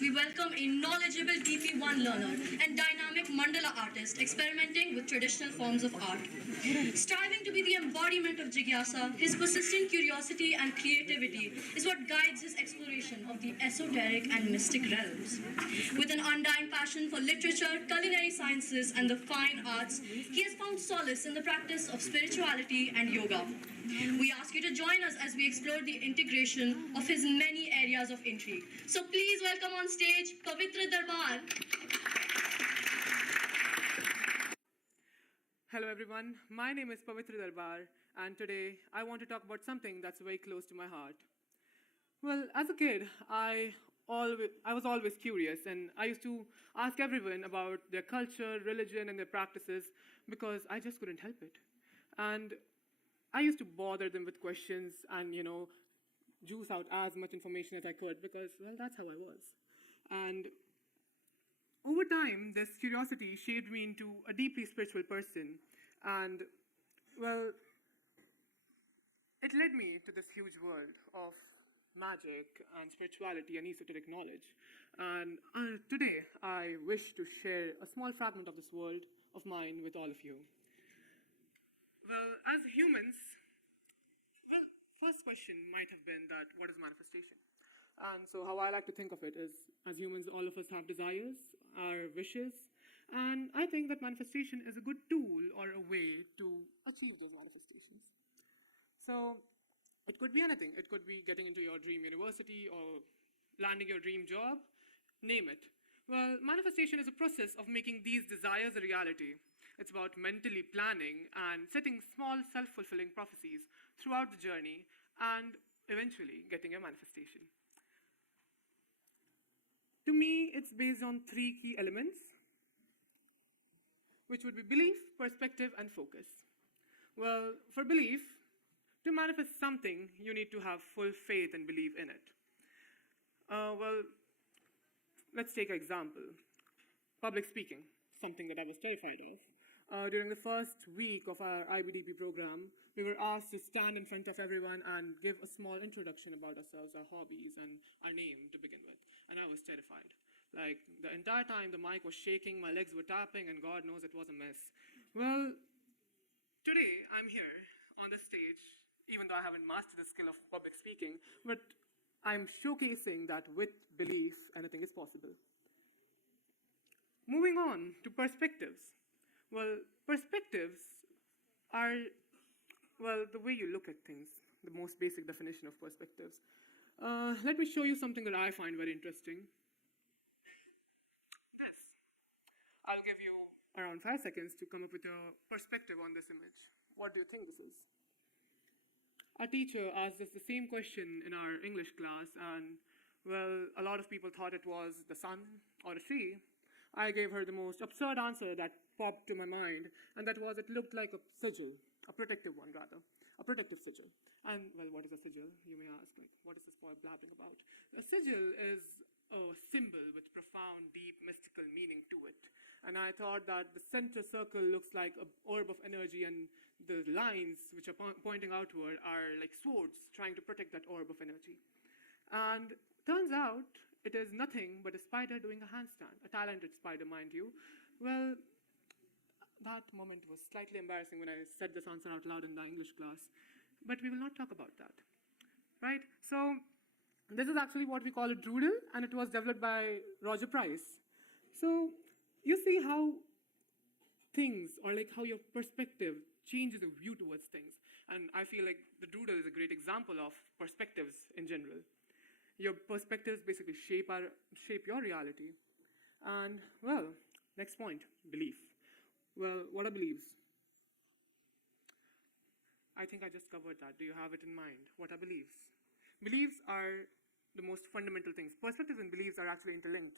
We welcome a knowledgeable DP1 learner and dynamic mandala artist experimenting with traditional forms of art. Striving to be the embodiment of jigyasa, his persistent curiosity and creativity is what guides his exploration of the esoteric and mystic realms. With an undying passion for literature, culinary sciences, and the fine arts, he has found solace in the practice of spirituality and yoga. We ask you to join us as we explore the integration of his many areas of intrigue. So please welcome on stage Pavitra Darbar. Hello everyone, my name is Pavitra Darbar, and today I want to talk about something that's very close to my heart. Well, as a kid, I was always curious, and I used to ask everyone about their culture, religion, and their practices because I just couldn't help it. And I used to bother them with questions and, juice out as much information as I could because, well, that's how I was. And over time, this curiosity shaped me into a deeply spiritual person. And, well, it led me to this huge world of magic and spirituality and esoteric knowledge. And today, I wish to share a small fragment of this world of mine with all of you. Well, as humans, first question might have been that what is manifestation? And so how I like to think of it is, as humans, all of us have desires, our wishes, and I think that manifestation is a good tool or a way to achieve those manifestations. So it could be anything. It could be getting into your dream university or landing your dream job, name it. Well, manifestation is a process of making these desires a reality. It's about mentally planning and setting small self-fulfilling prophecies throughout the journey and eventually getting a manifestation. To me, it's based on 3 key elements, which would be belief, perspective, and focus. Well, for belief, to manifest something, you need to have full faith and believe in it. Let's take an example. Public speaking, something that I was terrified of. During the first week of our IBDP program, we were asked to stand in front of everyone and give a small introduction about ourselves, our hobbies, and our name to begin with. And I was terrified. Like, the entire time, the mic was shaking, my legs were tapping, and God knows it was a mess. Well, today, I'm here on the stage, even though I haven't mastered the skill of public speaking, but I'm showcasing that with belief, anything is possible. Moving on to perspectives. Well, perspectives are, the way you look at things, the most basic definition of perspectives. Let me show you something that I find very interesting. This. I'll give you around 5 seconds to come up with a perspective on this image. What do you think this is? Our teacher asked us the same question in our English class, and, well, a lot of people thought it was the sun or a tree. I gave her the most absurd answer that popped to my mind, and that was it looked like a sigil, a protective one rather, a protective sigil. And, well, what is a sigil? You may ask, like, what is this boy blabbing about? A sigil is a symbol with profound, deep, mystical meaning to it. And I thought that the center circle looks like an orb of energy, and the lines which are pointing outward are like swords trying to protect that orb of energy. And turns out it is nothing but a spider doing a handstand, a talented spider, mind you. Well, that moment was slightly embarrassing when I said this answer out loud in the English class, but we will not talk about that, right? So this is actually what we call a doodle, and it was developed by Roger Price. So you see how things, or like how your perspective changes your view towards things. And I feel like the doodle is a great example of perspectives in general. Your perspectives basically shape your reality. And, well, next point, belief. Well, what are beliefs? I think I just covered that. Do you have it in mind? What are beliefs? Beliefs are the most fundamental things. Perspectives and beliefs are actually interlinked.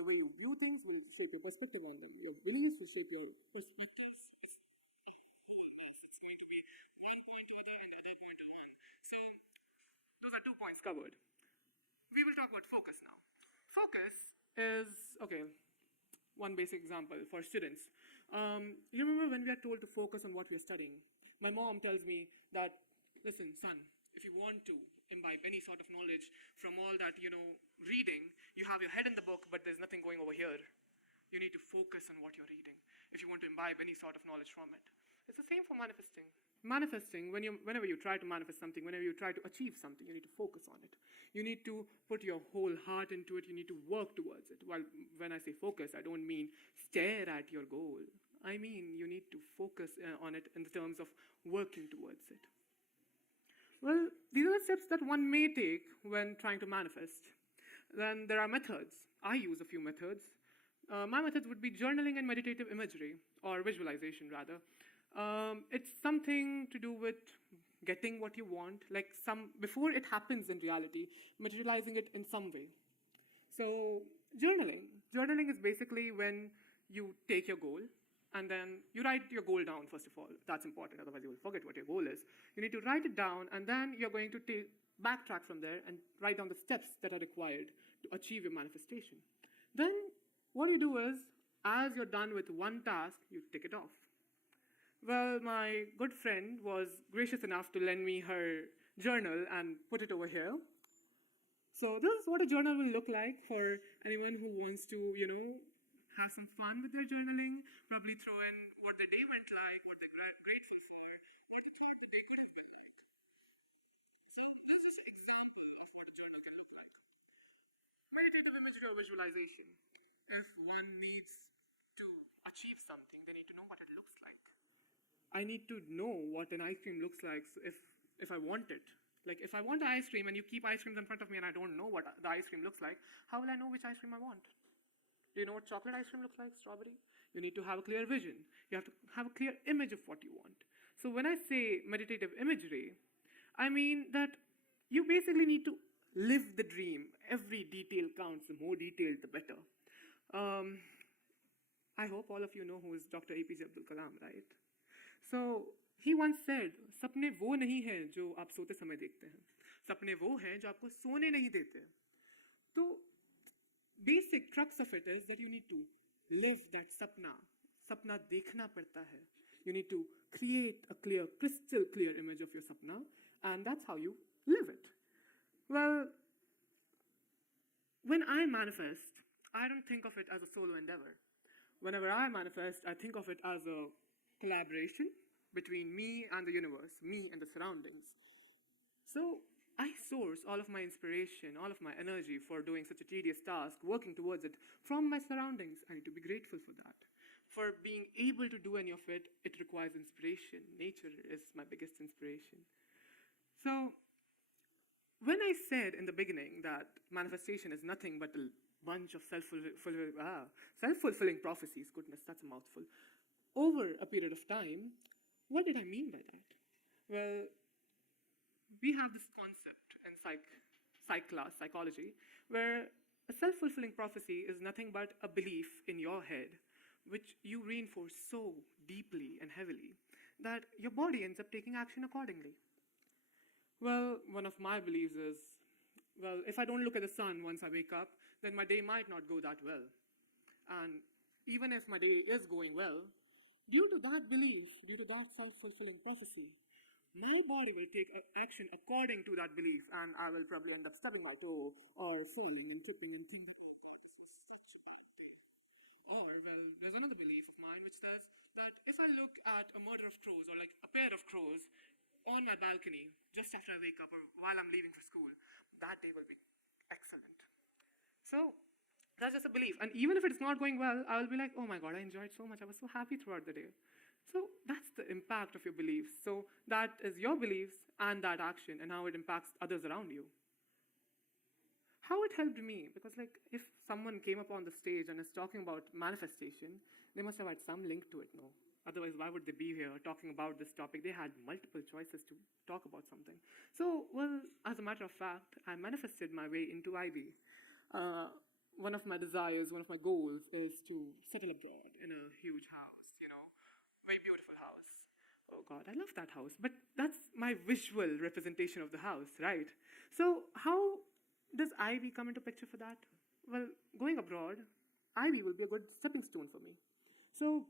The way you view things will shape your perspective on them. Your beliefs will shape your perspectives. It's a whole mess. It's going to be one point to other and the other point to one. So those are 2 points covered. We will talk about focus now. Focus is, okay, one basic example for students. You remember when we are told to focus on what we are studying? My mom tells me that, listen, son, if you want to imbibe any sort of knowledge from all that, reading. You have your head in the book, but there's nothing going over here. You need to focus on what you're reading if you want to imbibe any sort of knowledge from it. It's the same for manifesting. Manifesting, whenever you try to manifest something, whenever you try to achieve something, you need to focus on it. You need to put your whole heart into it. You need to work towards it. Well, when I say focus, I don't mean stare at your goal. I mean you need to focus on it in the terms of working towards it. Well, these are the steps that one may take when trying to manifest. Then there are methods. I use a few methods. My methods would be journaling and meditative imagery, or visualization rather. It's something to do with getting what you want, like before it happens in reality, materializing it in some way. So journaling. Journaling is basically when you take your goal and then you write your goal down, first of all. That's important, otherwise you will forget what your goal is. You need to write it down, and then you're going to backtrack from there and write down the steps that are required to achieve your manifestation. Then what you do is, as you're done with one task, you tick it off. Well, my good friend was gracious enough to lend me her journal and put it over here. So this is what a journal will look like for anyone who wants to, have some fun with their journaling, probably throw in what their day went like, what they're grateful for, what they thought the day could have been like. So that's just an example of what a journal can look like. Meditative imagery or visualization. If one needs to achieve something, they need to know what it looks like. I need to know what an ice cream looks like if I want it. Like if I want ice cream and you keep ice creams in front of me and I don't know what the ice cream looks like, how will I know which ice cream I want? Do you know what chocolate ice cream looks like? Strawberry? You need to have a clear vision. You have to have a clear image of what you want. So when I say meditative imagery, I mean that you basically need to live the dream. Every detail counts. The more detailed, the better. I hope all of you know who is Dr. APJ Abdul Kalam, right? So he once said, सपने वो नहीं हैं जो आप सोते समय देखते हैं, सपने वो हैं जो आपको सोने नहीं देते. तो basic crux of it is that you need to live that sapna. Sapna dekhna padta hai. You need to create a clear, crystal clear image of your sapna, and that's how you live it. Well, when I manifest, I don't think of it as a solo endeavor. Whenever I manifest, I think of it as a collaboration between me and the universe, me and the surroundings. So I source all of my inspiration, all of my energy for doing such a tedious task, working towards it from my surroundings. I need to be grateful for that. For being able to do any of it, it requires inspiration. Nature is my biggest inspiration. So when I said in the beginning that manifestation is nothing but a bunch of self-fulfilling prophecies, goodness, that's a mouthful, over a period of time, what did I mean by that? Well, we have this concept in psychology, where a self-fulfilling prophecy is nothing but a belief in your head, which you reinforce so deeply and heavily that your body ends up taking action accordingly. Well, one of my beliefs is, well, if I don't look at the sun once I wake up, then my day might not go that well. And even if my day is going well, due to that belief, due to that self-fulfilling prophecy, my body will take action according to that belief, and I will probably end up stubbing my toe or falling and tripping and think that, oh God, this was such a bad day. Or, well, there's another belief of mine which says that if I look at a murder of crows or like a pair of crows on my balcony just after I wake up or while I'm leaving for school, that day will be excellent. So that's just a belief. And even if it's not going well, I will be like, oh my God, I enjoyed so much. I was so happy throughout the day. So that's the impact of your beliefs. So that is your beliefs and that action and how it impacts others around you. How it helped me, because like if someone came up on the stage and is talking about manifestation, they must have had some link to it, no? Otherwise, why would they be here talking about this topic? They had multiple choices to talk about something. So, well, as a matter of fact, I manifested my way into IB. One of my desires, one of my goals is to settle abroad in a huge house, very beautiful house. Oh God, I love that house. But that's my visual representation of the house, right? So how does IB come into picture for that? Well, going abroad, IB will be a good stepping stone for me. So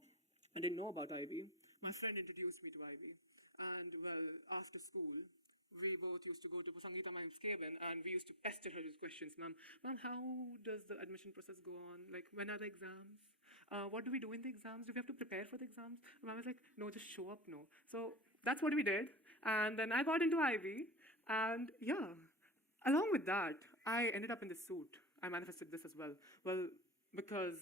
I didn't know about IB. My friend introduced me to IB. And well, after school, we both used to go to Sangeeta ma'am's cabin and we used to pester her with questions. Ma'am, how does the admission process go on? Like, when are the exams? What do we do in the exams? Do we have to prepare for the exams? And ma'am was like, no, just show up, no. So that's what we did. And then I got into IB. And yeah, along with that, I ended up in this suit. I manifested this as well. Well, because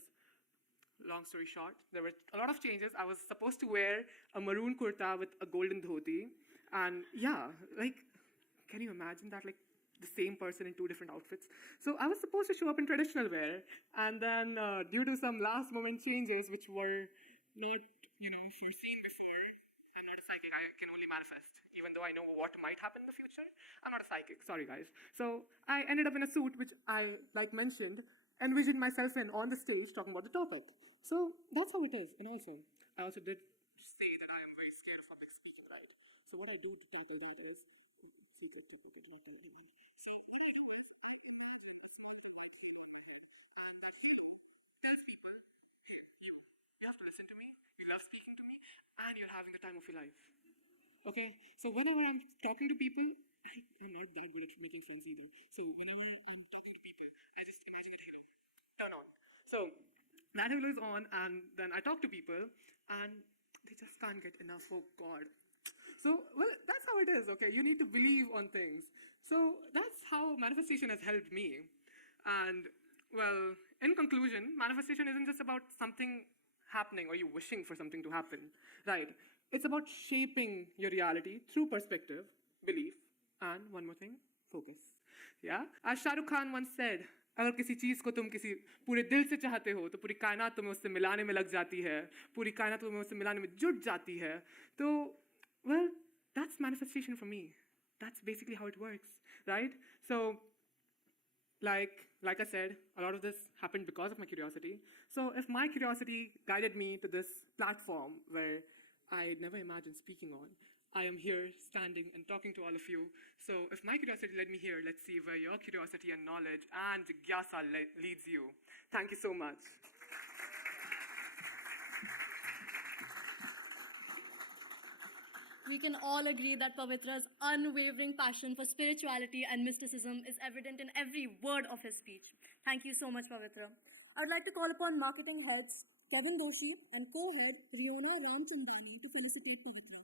long story short, there were a lot of changes. I was supposed to wear a maroon kurta with a golden dhoti. And yeah, like, can you imagine that? Like, the same person in two different outfits. So I was supposed to show up in traditional wear. And then due to some last moment changes, which were not, foreseen before, I'm not a psychic. I can only manifest. Even though I know what might happen in the future, I'm not a psychic. Sorry, guys. So I ended up in a suit, which I, like mentioned, envisioned myself in on the stage talking about the topic. So that's how it is. And also, I also did say that I am very scared of public speaking, right? So what I do to tackle that is, secret tip you cannot tell anyone. So what you do is, imagine a small white halo in your head. And that halo tells people, hey, you have to listen to me, you love speaking to me, and you're having the time of your life. Okay, so whenever I'm talking to people, I'm not that good at making sense either. So whenever I'm talking to people, I just imagine that halo turn on. So that halo is on, and then I talk to people, and they just can't get enough. Oh God. So, well, that's how it is, okay? You need to believe on things. So that's how manifestation has helped me. And, well, in conclusion, manifestation isn't just about something happening or you wishing for something to happen, right? It's about shaping your reality through perspective, belief, and one more thing, focus. Yeah? As Shah Rukh Khan once said, अगर किसी चीज़ को तुम किसी पूरे दिल से चाहते हो तो पूरी कायनात तुम्हें उससे मिलाने में लग जाती है, पूरी कायनात तुम्हें उससे मिलाने में जुट जाती है. तो, well, that's manifestation for me. That's basically how it works, right? So, like I said, a lot of this happened because of my curiosity. So if my curiosity guided me to this platform where I never imagined speaking on, I am here standing and talking to all of you. So if my curiosity led me here, let's see where your curiosity and knowledge and jigyasa leads you. Thank you so much. We can all agree that Pavitra's unwavering passion for spirituality and mysticism is evident in every word of his speech. Thank you so much, Pavitra. I would like to call upon marketing heads Kevin Doshi and co-head Riona Ramchandani to felicitate Pavitra.